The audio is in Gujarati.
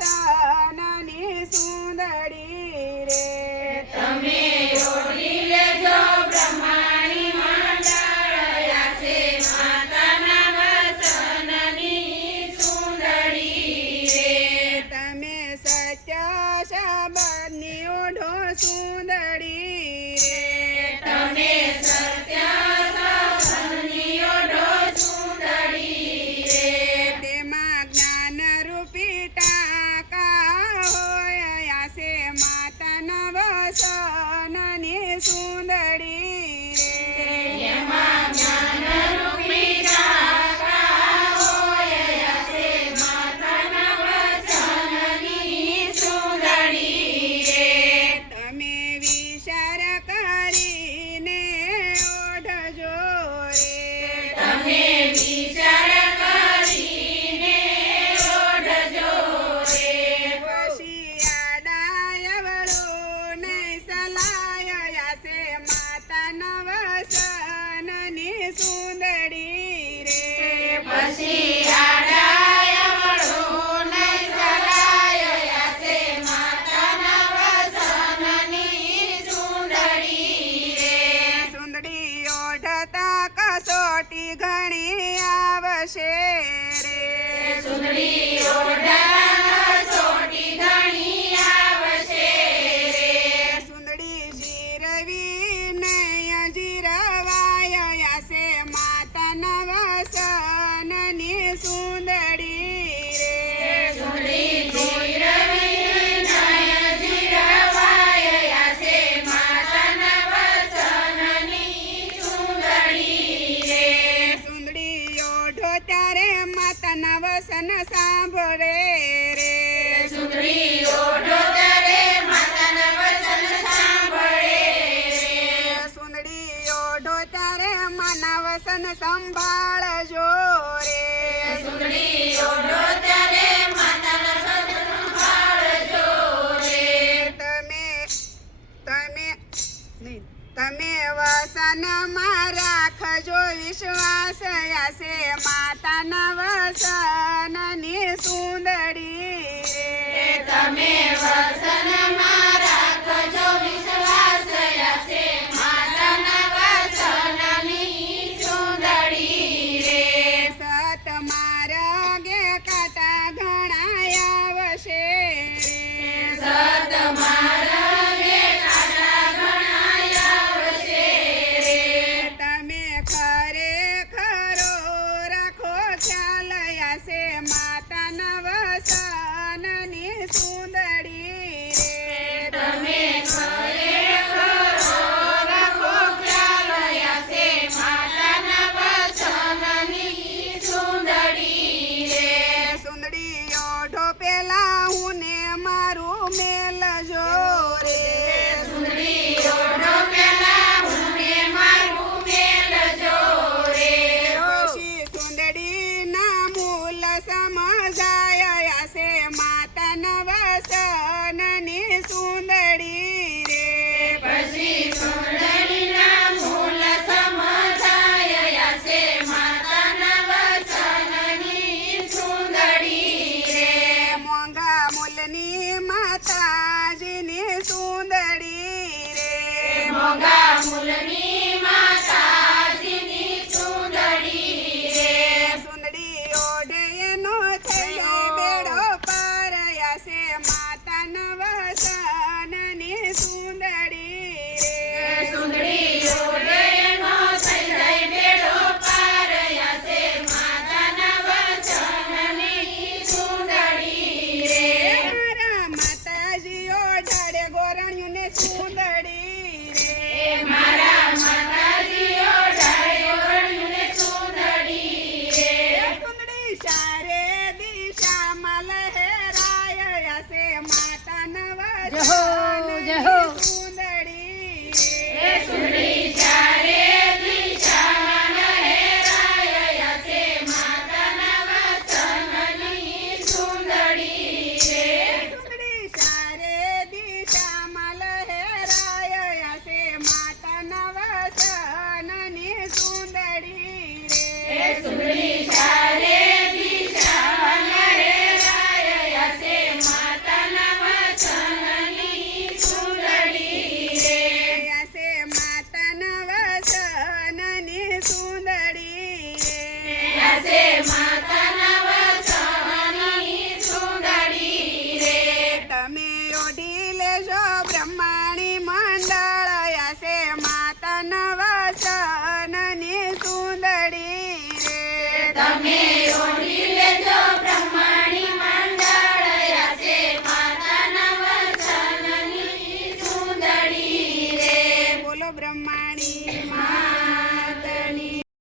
સાનની સુંદરી રે. સાનને સુંદરી. વસન વસન સાંભળે રે. સુંદરીઓ ઢોકરે માતાના વસન સાંભળે રે. સંભાળજો રે. સુંદરીઓ તમે તમે નહીં તમે વસનમાં જો વિશ્વાસ આશે માતાના વસનની સુંદરી. તમે વસન મારા કજો માતાજીની સુંદરી રે. મોગા મૂલની મા 耶呵 લેજો બ્રહ્માણી મંડળ યાસે માતા નવસનની સુંદરી રે. તમે